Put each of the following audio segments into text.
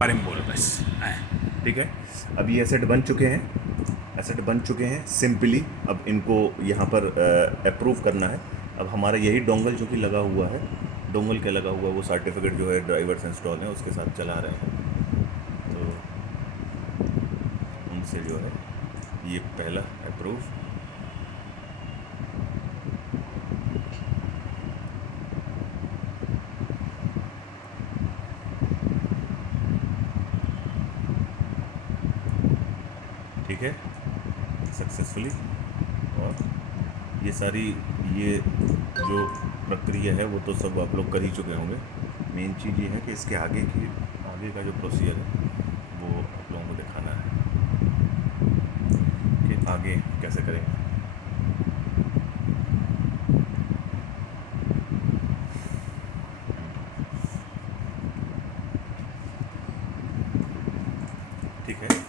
बारे में बोलो बस। ठीक है। अब ये एसेट बन चुके हैं, एसेट बन चुके हैं सिंपली। अब इनको यहाँ पर अप्रूव करना है। अब हमारा यही डोंगल जो कि लगा हुआ है, डोंगल के लगा हुआ वो सर्टिफिकेट जो है ड्राइवर्स इंस्टॉल है उसके साथ चला रहे हैं। तो उनसे जो है ये पहला अप्रूव, ठीक है, सक्सेसफुली। और ये सारी ये जो प्रक्रिया है वो तो सब आप लोग कर ही चुके होंगे। मेन चीज़ ये है कि इसके आगे का जो प्रोसीजर है वो आप लोगों को दिखाना है कि आगे कैसे करेंगे। ठीक है।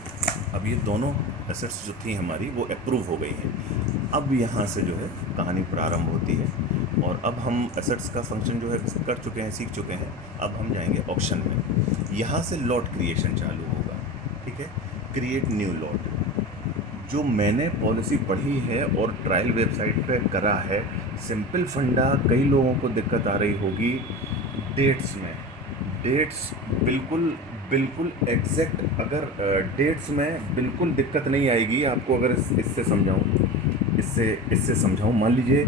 अब ये दोनों एसेट्स जो थी हमारी वो अप्रूव हो गई हैं। अब यहाँ से जो है कहानी प्रारंभ होती है। और अब हम एसेट्स का फंक्शन जो है कर चुके हैं, सीख चुके हैं। अब हम जाएंगे ऑप्शन में। यहाँ से लॉट क्रिएशन चालू होगा। ठीक है, क्रिएट न्यू लॉट। जो मैंने पॉलिसी पढ़ी है और ट्रायल वेबसाइट पे करा है, सिंपल फंडा कई लोगों को दिक्कत आ रही होगी डेट्स में। डेट्स बिल्कुल बिल्कुल एग्जैक्ट, अगर डेट्स में बिल्कुल दिक्कत नहीं आएगी आपको अगर इससे समझाऊं। मान लीजिए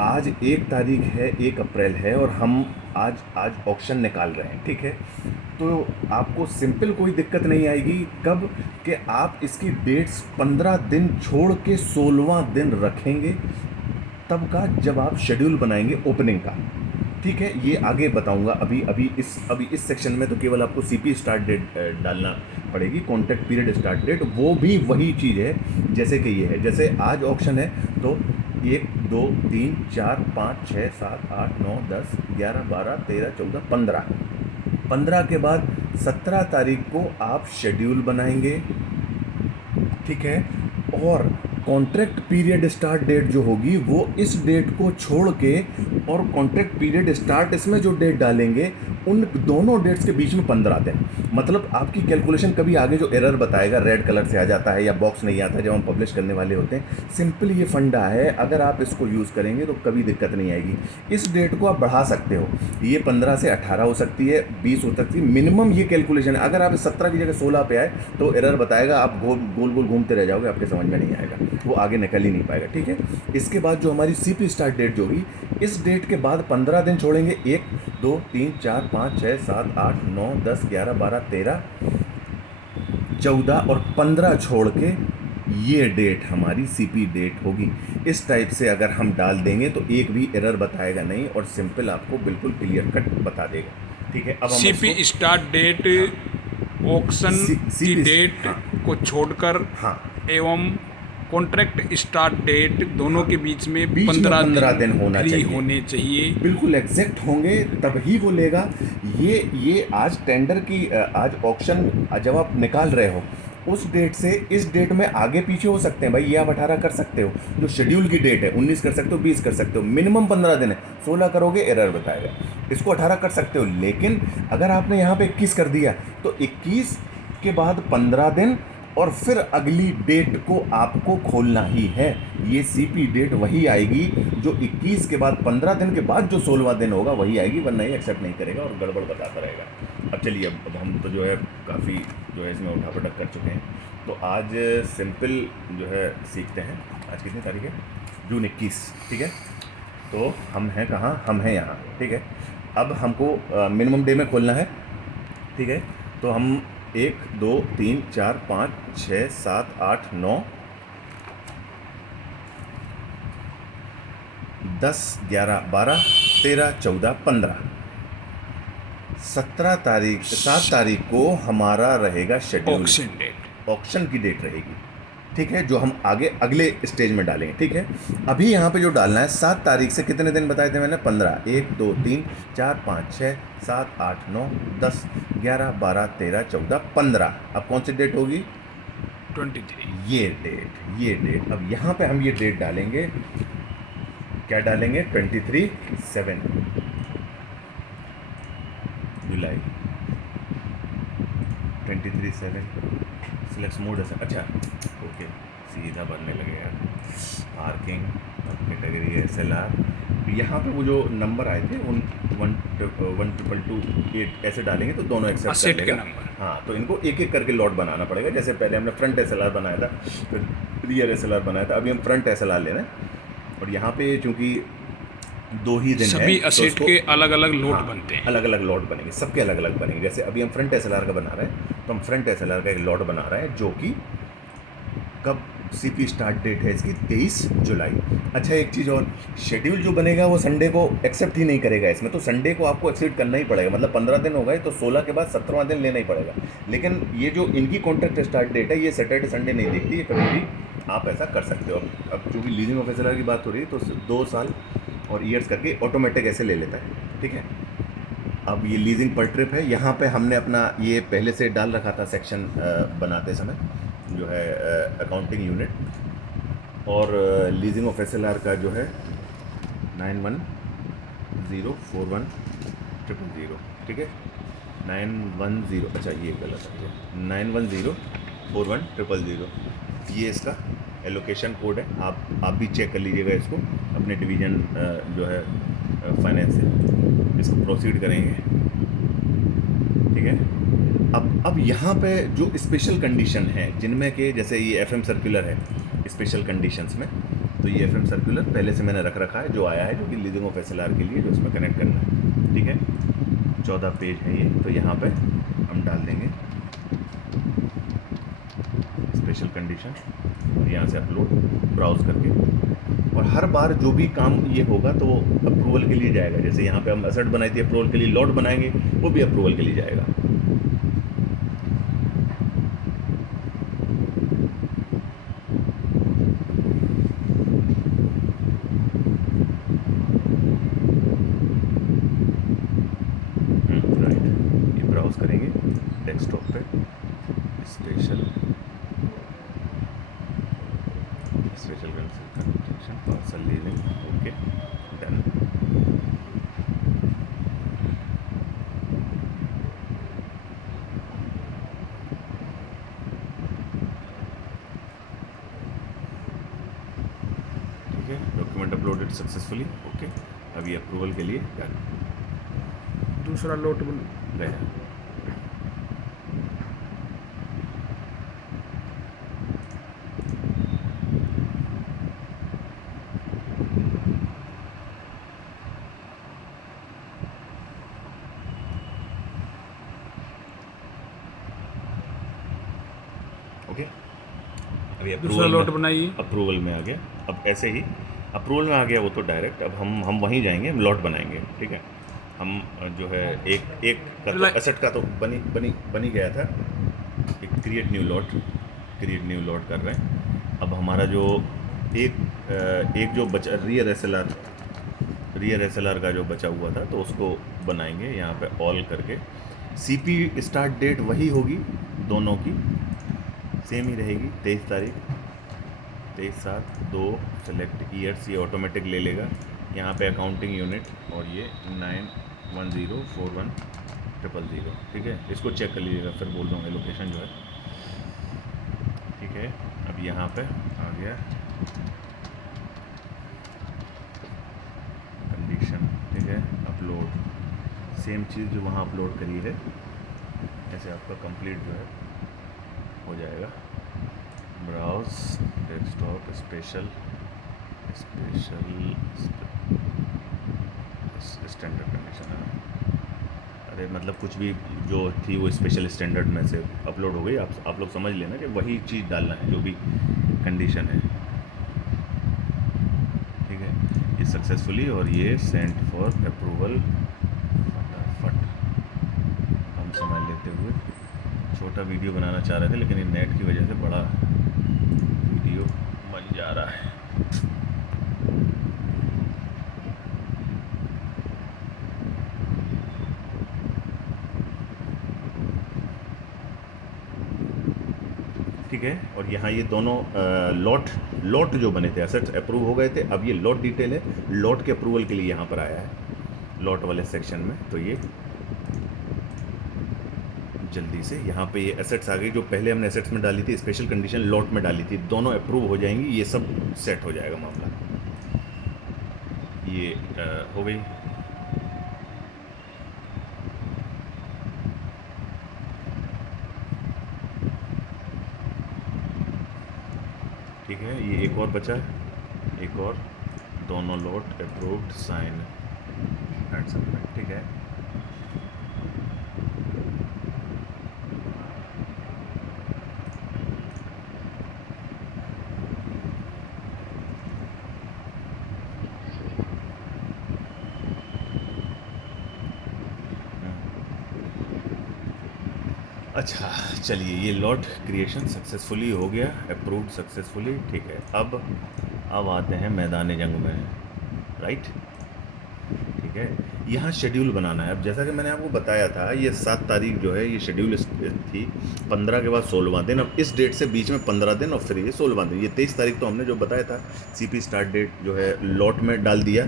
आज 1 तारीख है, 1 अप्रैल है और हम आज ऑक्शन निकाल रहे हैं। ठीक है, तो आपको सिंपल कोई दिक्कत नहीं आएगी कब कि आप इसकी डेट्स 15 दिन छोड़ के 16वां दिन रखेंगे, तब का जब आप शेड्यूल बनाएंगे ओपनिंग का। ठीक है, ये आगे बताऊंगा। अभी इस सेक्शन में तो केवल आपको सीपी स्टार्ट डेट डालना पड़ेगी, कॉन्ट्रैक्ट पीरियड स्टार्ट डेट, वो भी वही चीज़ है जैसे कि ये है। जैसे आज ऑप्शन है तो 1 2 3 4 5 6 7 8 9 10 11 12 13 14 15, 15 के बाद 17 तारीख को आप शेड्यूल बनाएंगे। ठीक है, और कॉन्ट्रैक्ट पीरियड स्टार्ट डेट जो होगी वो इस डेट को छोड़ के, और कॉन्ट्रैक्ट पीरियड स्टार्ट इसमें जो डेट डालेंगे उन दोनों डेट्स के बीच में 15 दिन। मतलब आपकी कैलकुलेशन कभी आगे जो एरर बताएगा रेड कलर से आ जाता है या बॉक्स नहीं आता है जब हम पब्लिश करने वाले होते हैं। सिंपल ये फंडा है, अगर आप इसको यूज़ करेंगे तो कभी दिक्कत नहीं आएगी। इस डेट को आप बढ़ा सकते हो, ये 15 से 18 हो सकती है, 20 हो सकती है, मिनिमम ये कैलकुलेशन है। अगर आप 17 की जगह 16 पे आए तो एरर बताएगा, आप गोल गोल घूमते रह जाओगे, आपके समझ में नहीं आएगा, वो आगे निकल ही नहीं पाएगा। ठीक है, इसके बाद जो हमारी सीपी स्टार्ट डेट जो होगी, इस डेट के बाद 15 दिन छोड़ेंगे। 1 2 3 4 5 6 7 8 9 10 11 12 13 14 और 15 छोड़ के ये डेट हमारी सीपी डेट होगी। इस टाइप से अगर हम डाल देंगे तो एक भी एरर बताएगा नहीं और सिंपल आपको बिल्कुल क्लियर कट बता देगा। ठीक है, अब हम सीपी स्टार्ट डेट ऑक्शन की सीपी, डेट हाँ को छोड़कर हाँ, एवं कॉन्ट्रैक्ट स्टार्ट डेट दोनों के बीच में बीच में 15 15 दिन दिन होना फ्री चाहिए, होने चाहिए। बिल्कुल एग्जैक्ट होंगे तभी वो लेगा। ये आज टेंडर की आज ऑक्शन जब आप निकाल रहे हो उस डेट से इस डेट में आगे पीछे हो सकते हैं भाई। ये आप 18 कर सकते हो, जो शेड्यूल की डेट है 19 कर सकते हो, 20 कर सकते हो, मिनिमम 15 दिन है। 16 करोगे एरर बताएगा, इसको 18 कर सकते हो। लेकिन अगर आपने यहाँ पे 21 कर दिया तो 21 के बाद 15 दिन और फिर अगली डेट को आपको खोलना ही है। ये सीपी डेट वही आएगी जो 21 के बाद 15 दिन के बाद जो 16वां दिन होगा वही आएगी, वरना ये एक्सेप्ट नहीं करेगा और गड़बड़ बताता रहेगा। अब चलिए, अब हम तो जो है काफ़ी जो है इसमें उठापटक कर चुके हैं, तो आज सिंपल जो है सीखते हैं। आज कितनी तारीख है? जून 21। ठीक है, तो हम हैं कहाँ? हम हैं यहाँ। ठीक है, अब हमको मिनिमम डे में खोलना है। ठीक है, तो हम 1 2 3 4 5 6 7 8 9 10 11 12 13 14 15 17 तारीख, 7 तारीख को हमारा रहेगा शेड्यूल, ऑक्शन डेट। ऑक्शन की डेट रहेगी। ठीक है, जो हम आगे अगले स्टेज में डालेंगे। ठीक है, अभी यहाँ पे जो डालना है 7 तारीख से कितने दिन बताए थे मैंने? 15। 1 2 3 4 5 6 7 8 9 10 11 12 13 14 15। अब कौन सी डेट होगी? 23। ये डेट। अब यहाँ पे हम ये डेट डालेंगे, क्या डालेंगे? 23/7 जुलाई। 23/7 सिलेक्ट मोड है। अच्छा ओके, सीधा बनने लगे यार। पार्किंग, अब कैटेगरी है SLR। यहाँ पे वो जो नंबर आए थे उन 12228 ऐसे डालेंगे तो दोनों एक्सेप्ट कर असेट के लेगा। नंबर। हाँ, तो इनको एक एक करके लॉट बनाना पड़ेगा। जैसे पहले हमने फ्रंट SLR बनाया था, फिर रियर SLR बनाया था, अभी हम फ्रंट SLR ले रहे हैं। और यहाँ पे चूँकि 2 ही दिन है सभी तो असेट उसको, के अलग अलग लोट हाँ, बनते हैं। अलग अलग लॉट बनेंगे, सबके अलग अलग बनेंगे। जैसे अभी हम फ्रंट SLR का बना रहे हैं तो हम फ्रंट SLR का एक लॉट बना रहे हैं जो कि कब CP स्टार्ट डेट है इसकी 23 जुलाई। अच्छा एक चीज़ और, शेड्यूल जो बनेगा वो संडे को एक्सेप्ट ही नहीं करेगा इसमें, तो संडे को आपको एक्सेप्ट करना ही पड़ेगा। मतलब 15 दिन हो गए तो 16 के बाद 17वां दिन लेना ही पड़ेगा। लेकिन ये जो इनकी कॉन्ट्रैक्ट स्टार्ट डेट है ये सैटरडे संडे नहीं देखती, ये कभी भी आप ऐसा कर सकते हो। अब जो भी लीजिंग ऑफिसर की बात हो रही है तो 2 साल और ईयर्स करके ऑटोमेटिक ऐसे ले लेता है, ठीक है। अब ये लीजिंग पर ट्रिप है, यहाँ पे हमने अपना ये पहले से डाल रखा था सेक्शन बनाते समय, जो है अकाउंटिंग यूनिट। और लीजिंग ऑफ SLR का जो है 91041000, ठीक है। 910, अच्छा ये गलत है, 91041000, ये इसका एलोकेशन कोड है। आप भी चेक कर लीजिएगा इसको अपने डिवीज़न जो है फाइनेंस से। इसको प्रोसीड करेंगे, ठीक है। अब यहाँ पे जो स्पेशल कंडीशन है जिनमें के, जैसे ये FM सर्कुलर है स्पेशल कंडीशंस में, तो ये FM सर्कुलर पहले से मैंने रख रखा है जो आया है, जो कि लीजिंग ऑफ SLR के लिए जो इसमें कनेक्ट करना है, ठीक है। 14 पेज है ये, तो यहाँ पे हम डाल देंगे स्पेशल कंडीशन और यहाँ से अपलोड ब्राउज करके। और हर बार जो भी काम ये होगा तो वो अप्रूवल के लिए जाएगा। जैसे यहाँ पे हम असेट बनाई थी अप्रूवल के लिए, लॉट बनाएंगे वो भी अप्रूवल के लिए जाएगा। राइट, ये ब्राउज करेंगे डेस्कटॉप पे, special construction parcel leasing, okay done. ठीक है, डॉक्यूमेंट अपलोडेड सक्सेसफुली, ओके। अब ये अप्रूवल के लिए डन दूसरा लोट गया। ओके, अभी दूसरा लोट बनाइए। अप्रूवल में आ गया। अब ऐसे ही अप्रूवल में आ गया वो तो डायरेक्ट, अब हम वहीं जाएंगे, हम लॉट बनाएंगे, ठीक है। हम जो है एक एक का तो एसेट का तो बनी गया था, क्रिएट न्यू लॉट कर रहे हैं। अब हमारा जो एक जो बचा रियर SLR का जो बचा हुआ था तो उसको बनाएंगे यहाँ पे ऑल करके। CP स्टार्ट डेट वही होगी, दोनों की सेम ही रहेगी, 23 तारीख, 23/7/2। सेलेक्ट ईयर्स, ये ऑटोमेटिक ले लेगा। यहाँ पे अकाउंटिंग यूनिट और ये 91041000, ठीक है। इसको चेक कर लीजिएगा, फिर बोल रहा हूँ लोकेशन जो है, ठीक है। अब यहाँ पे आ गया कंडीशन, ठीक है। अपलोड, सेम चीज़ जो वहाँ अपलोड करी है ऐसे आपका कंप्लीट जो है हो जाएगा। Browse desktop special standard condition है। अरे मतलब कुछ भी जो थी वो स्पेशल स्टैंडर्ड में से अपलोड हो गई। आप लोग समझ लेना कि वही चीज़ डालना है जो भी कंडीशन है, ठीक है। ये सक्सेसफुली और ये सेंट फॉर अप्रूवल। फटाफट कम समय लेते हुए, छोटा वीडियो बनाना चाह रहे थे लेकिन ये नेट की वजह से बड़ा वीडियो बन जा रहा है। ठीक है, और यहाँ ये दोनों लॉट जो बने थे, असेट्स अप्रूव हो गए थे, अब ये लॉट डिटेल है, लॉट के अप्रूवल के लिए यहाँ पर आया है लॉट वाले सेक्शन में। तो ये जल्दी से यहाँ पे ये एसेट्स आ गई, जो पहले हमने एसेट्स में डाली थी, स्पेशल कंडीशन लॉट में डाली थी, दोनों अप्रूव हो जाएंगी, ये सब सेट हो जाएगा मामला। ये हो गई। ठीक है, ये एक और बचा है, एक और, दोनों lot approved, sign and submit. ठीक है, अच्छा चलिए, ये लॉट क्रिएशन सक्सेसफुली हो गया, अप्रूव्ड सक्सेसफुली। ठीक है, अब आते हैं मैदान जंग में, राइट। ठीक है, यहाँ शेड्यूल बनाना है। अब जैसा कि मैंने आपको बताया था, ये 7 तारीख जो है ये शेड्यूल थी, 15 के बाद 16वां दिन। अब इस डेट से बीच में 15 दिन और फिर ये 16वां दिन। ये 23 तारीख तो हमने जो बताया था, सीपी स्टार्ट डेट जो है लॉट में डाल दिया,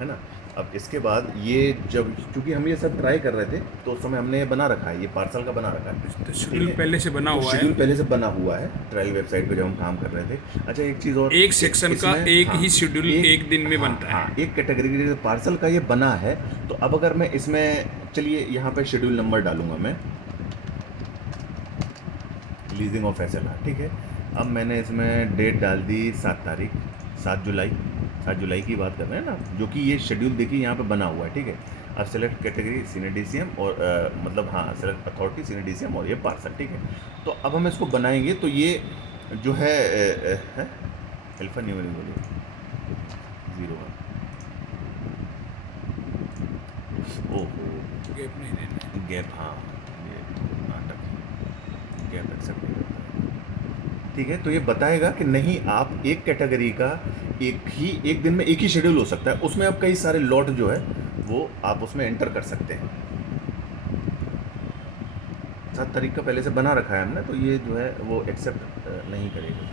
है ना। अब इसके बाद ये जब, चूंकि हम ये सब ट्राई कर रहे थे तो उस समय हमने ये बना रखा है, ये पार्सल का बना रखा है, तो शेड्यूल पहले से बना हुआ है, शेड्यूल पहले से बना हुआ है ट्रायल वेबसाइट पे जब हम काम कर रहे थे। अच्छा, एक चीज़ और, एक सेक्शन का एक ही शेड्यूल एक दिन में बनता है। हाँ, एक कैटेगरी के लिए पार्सल का ये बना है। तो अब अगर मैं इसमें, चलिए यहाँ पे शेड्यूल नंबर डालूंगा मैं, लीजिंग ऑफ एसएलआर। ठीक है, अब मैंने इसमें डेट डाल दी 7 तारीख, 7 जुलाई की बात कर रहे हैं ना, जो कि ये शेड्यूल देखिए यहाँ पे बना हुआ है। ठीक है, अब सेलेक्ट कैटेगरी सीनियर डीसीएम और मतलब हाँ, सेलेक्ट अथॉरिटी सीनियर डीसीएम और ये पार्सल। ठीक है, तो अब हम इसको बनाएंगे तो ये जो है अल्फा न्यूमेरिक 01, ओहो गैप नहीं देना। गैप, हाँ ये नाटक, गैप एक्सेप्ट नहीं करता है। ठीक है, तो ये बताएगा कि नहीं, आप एक कैटेगरी का एक दिन में एक ही शेड्यूल हो सकता है, उसमें आप कई सारे लॉट जो है वो आप उसमें एंटर कर सकते हैं। 7 तारीख का पहले से बना रखा है हमने, तो ये जो है वो एक्सेप्ट नहीं करेगा।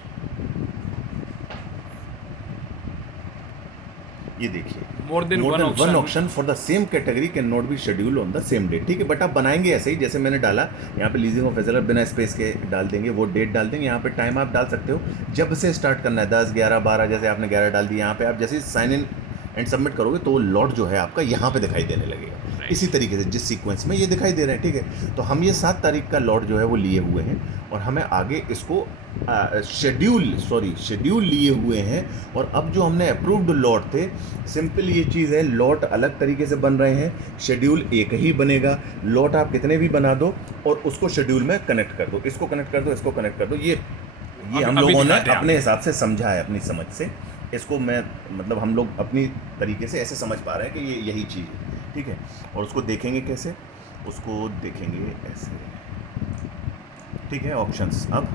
ये देखिए, more than one one option for the same category can not be schedule on the same date. ठीक है, बट आप बनाएंगे ऐसे ही, जैसे मैंने डाला यहाँ पे लीजिंग ऑफ एसएलआर बिना स्पेस के डाल देंगे, वो डेट डाल देंगे। यहाँ पे टाइम आप डाल सकते हो जब से स्टार्ट करना है, 10, 11, 12, जैसे आपने 11 डाल दिया। यहाँ पे आप जैसे साइन इन एंड सबमिट करोगे तो वो लॉट जो है आपका यहाँ पे दिखाई देने लगेगा, इसी तरीके से जिस सीक्वेंस में ये दिखाई दे रहे हैं। ठीक है, तो हम ये 7 तारीख का लॉट जो है वो लिए हुए हैं, और हमें आगे इसको शेड्यूल लिए हुए हैं। और अब जो हमने अप्रूव्ड लॉट थे, सिंपल ये चीज़ है, लॉट अलग तरीके से बन रहे हैं, शेड्यूल एक ही बनेगा। लॉट आप कितने भी बना दो और उसको शेड्यूल में कनेक्ट कर दो, इसको कनेक्ट कर दो, इसको कनेक्ट कर दो। ये हम लोगों ने अपने हिसाब से समझा है, अपनी समझ से इसको मैं, मतलब हम लोग अपनी तरीके से ऐसे समझ पा रहे हैं कि ये यही चीज़ है। ठीक है, और उसको देखेंगे कैसे, उसको देखेंगे ऐसे। ठीक है, ऑप्शंस, अब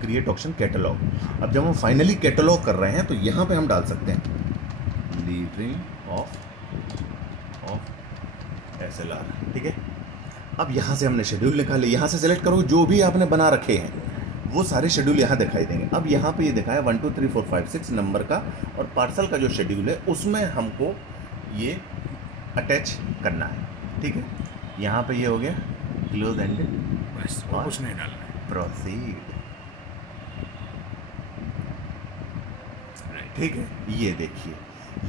क्रिएट ऑप्शन कैटलॉग। अब जब हम फाइनली कैटलॉग कर रहे हैं तो यहाँ पे हम डाल सकते हैं लीजिंग ऑफ एसएलआर। ठीक है, अब यहाँ से हमने शेड्यूल निकाले, यहाँ से सेलेक्ट करो जो भी आपने बना रखे हैं वो सारे शेड्यूल यहाँ दिखाई देंगे। अब यहाँ पे ये दिखाया 1 2 3 4 5 6 नंबर का, और पार्सल का जो शेड्यूल है उसमें हमको ये अटैच करना है। ठीक है, यहाँ पे ये हो गया क्लोज एंडेड, बस और कुछ नहीं डालना है। प्रोसीड। ठीक है, ये देखिए,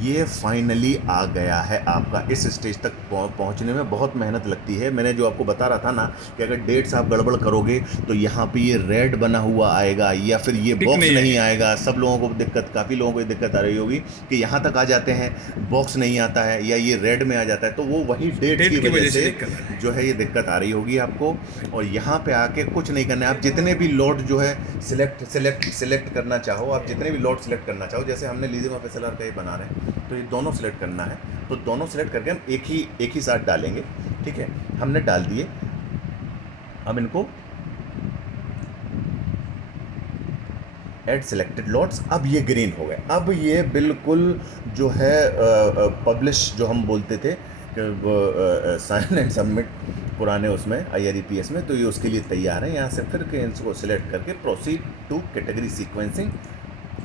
ये फाइनली आ गया है आपका। इस स्टेज तक पहुंचने में बहुत मेहनत लगती है। मैंने जो आपको बता रहा था ना कि अगर डेट्स आप गड़बड़ करोगे तो यहाँ पे ये रेड बना हुआ आएगा, या फिर ये बॉक्स नहीं आएगा। सब लोगों को दिक्कत, काफ़ी लोगों को दिक्कत आ रही होगी कि यहाँ तक आ जाते हैं, बॉक्स नहीं आता है, या ये रेड में आ जाता है। तो वो वही डेट की वजह से जो है ये दिक्कत आ रही होगी आपको। और यहाँ पे आके कुछ नहीं करना है, आप जितने भी लॉट जो है सिलेक्ट करना चाहो, आप जितने भी लॉट सिलेक्ट करना चाहो, जैसे हमने लीजिंग ऑफ एसएलआर का ये बना रहे हैं तो ये दोनों सिलेक्ट करना है, तो दोनों सिलेक्ट करके हम एक ही साथ डालेंगे। ठीक है, हमने डाल दिए। अब इनको ऐड सिलेक्टेड लॉट्स, अब ये ग्रीन हो गए। अब ये बिल्कुल जो है पब्लिश जो हम बोलते थे साइन एंड सबमिट पुराने उसमें IREPS में, तो ये उसके लिए तैयार है। यहाँ से फिर के इसको सिलेक्ट करके प्रोसीड टू कैटेगरी सीक्वेंसिंग,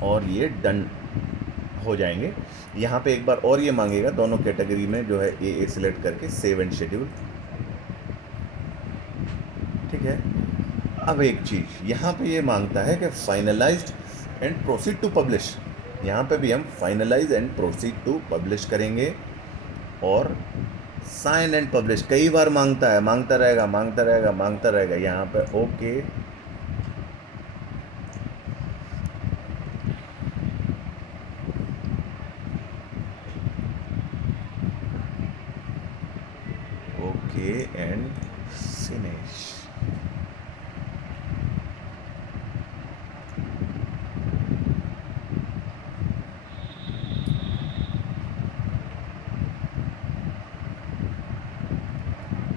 और ये डन हो जाएंगे। यहाँ पे एक बार और ये मांगेगा दोनों कैटेगरी में जो है ए सिलेक्ट करके सेव एंड शेड्यूल, ठीक है। अब एक चीज़ यहाँ पे ये मांगता है कि finalised and proceed to publish. यहाँ पे भी हम finalise and proceed to publish करेंगे और साइन एंड पब्लिश कई बार मांगता है, मांगता रहेगा मांगता रहेगा मांगता रहेगा। यहाँ पे ओके, ओके एंड फिनिश।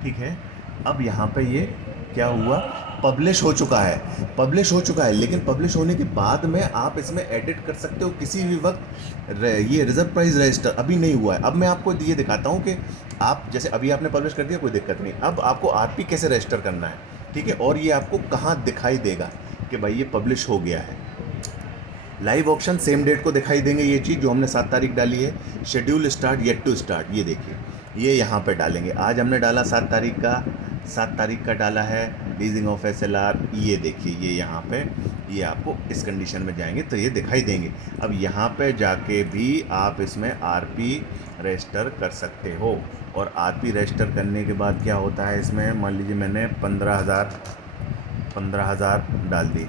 ठीक है। अब यहाँ पे ये क्या हुआ, पब्लिश हो चुका है, पब्लिश हो चुका है। लेकिन पब्लिश होने के बाद में आप इसमें एडिट कर सकते हो किसी भी वक्त। ये रिजर्व प्राइस रजिस्टर अभी नहीं हुआ है। अब मैं आपको ये दिखाता हूँ कि आप जैसे अभी आपने पब्लिश कर दिया, कोई दिक्कत नहीं। अब आपको आरपी कैसे रजिस्टर करना है, ठीक है। और ये आपको कहाँ दिखाई देगा कि भाई ये पब्लिश हो गया है। लाइव ऑप्शन सेम डेट को दिखाई देंगे, ये चीज़ जो हमने 7 तारीख डाली है। Schedule start yet to start, ये देखिए ये यहाँ पे डालेंगे। आज हमने डाला 7 तारीख का, 7 तारीख का डाला है लीजिंग ऑफ एसएलआर। ये देखिए ये यहाँ पे ये आपको इस कंडीशन में जाएंगे तो ये दिखाई देंगे। अब यहाँ पे जाके भी आप इसमें आरपी रजिस्टर कर सकते हो। और आरपी रजिस्टर करने के बाद क्या होता है इसमें, मान लीजिए मैंने 15,000 डाल दी,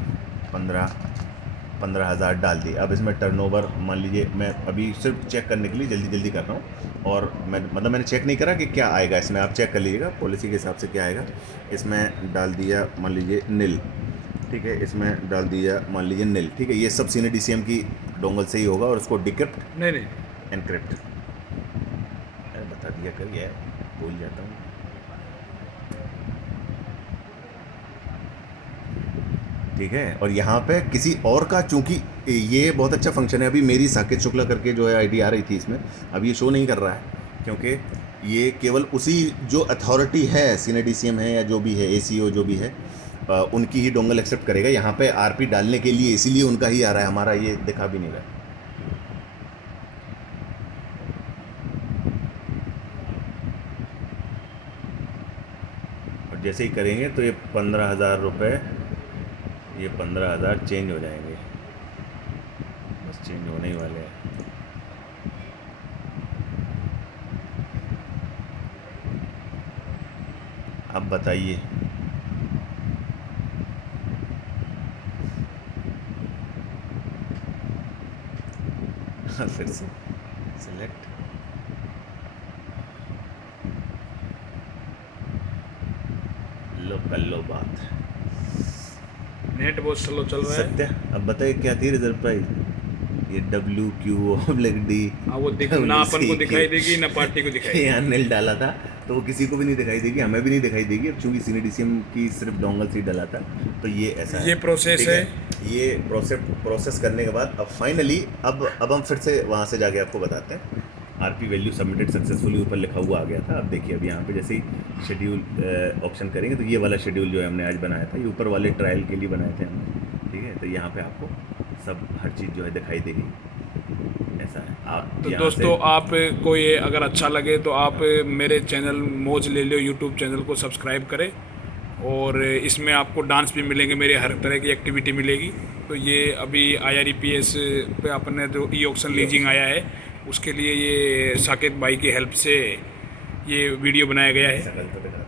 15,000 डाल दी। अब इसमें टर्नओवर मान लीजिए, मैं अभी सिर्फ चेक करने के लिए जल्दी जल्दी कर रहा हूँ। और मैंने चेक नहीं करा कि क्या आएगा इसमें, आप चेक कर लीजिएगा पॉलिसी के हिसाब से क्या आएगा। इसमें डाल दिया मान लीजिए नील, ठीक है। इसमें डाल दिया मान लीजिए नील, ठीक है। ये सब सीने डीसीएम की डोंगल से ही होगा और उसको डिक्रिप्ट नहीं एनक्रिप्ट बता दिया कर, यार भूल जाता हूँ। ठीक है। और यहाँ पे किसी और का, चूंकि ये बहुत अच्छा फंक्शन है, अभी मेरी साकेत शुक्ला करके जो है आईडी आ रही थी इसमें, अब ये शो नहीं कर रहा है क्योंकि ये केवल उसी जो अथॉरिटी है, सीनियर डीसीएम है या जो भी है, एसीओ जो भी है, उनकी ही डोंगल एक्सेप्ट करेगा यहाँ पे आरपी डालने के लिए। इसीलिए उनका ही आ रहा है, हमारा ये दिखा भी नहीं रहा है। और जैसे ही करेंगे तो ये 15,000 रुपये, ये 15,000 चेंज हो जाएंगे, बस चेंज होने ही वाले हैं। अब बताइए फिर से सिलेक्ट, लो कर लो बात। नेट बहुत स्लो चल रहा है। सत्या, अब बताइए क्या थी रिजर्व प्राइस, ये WQ/D। हाँ, वो ना अपन को दिखाई देगी ना पार्टी को दिखाई देगी। यहाँ नील डाला था तो वो किसी को भी नहीं दिखाई देगी, हमें भी नहीं दिखाई देगी। अब चूंकि सीनियर डीसीएम की सिर्फ डोंगल से ही डाला था तो ये ऐसा है। ये प्रोसेस ठीक है। ये प्रोसेस करने के बाद अब फाइनली अब हम फिर से वहाँ से जाके आपको बताते हैं। आरपी वैल्यू सबमिटेड सक्सेसफुली ऊपर लिखा हुआ आ गया था। अब देखिए अब यहाँ पे जैसे ही शेड्यूल ऑप्शन करेंगे तो ये वाला शेड्यूल जो है हमने आज बनाया था, ये ऊपर वाले ट्रायल के लिए बनाए थे हमने, ठीक है। तो यहाँ पे आपको सब हर चीज़ जो है दिखाई देगी, ऐसा है। आप तो यहाँ दोस्तों से आपको ये अगर अच्छा लगे तो आप मेरे चैनल मौज ले लो यूट्यूब चैनल को सब्सक्राइब करें। और इसमें आपको डांस भी मिलेंगे, मेरी हर तरह की एक्टिविटी मिलेगी। तो ये अभी IREPS पे अपने जो ई ऑक्शन लीजिंग आया है उसके लिए ये साकेत भाई की हेल्प से ये वीडियो बनाया गया है। शकल तो दिखा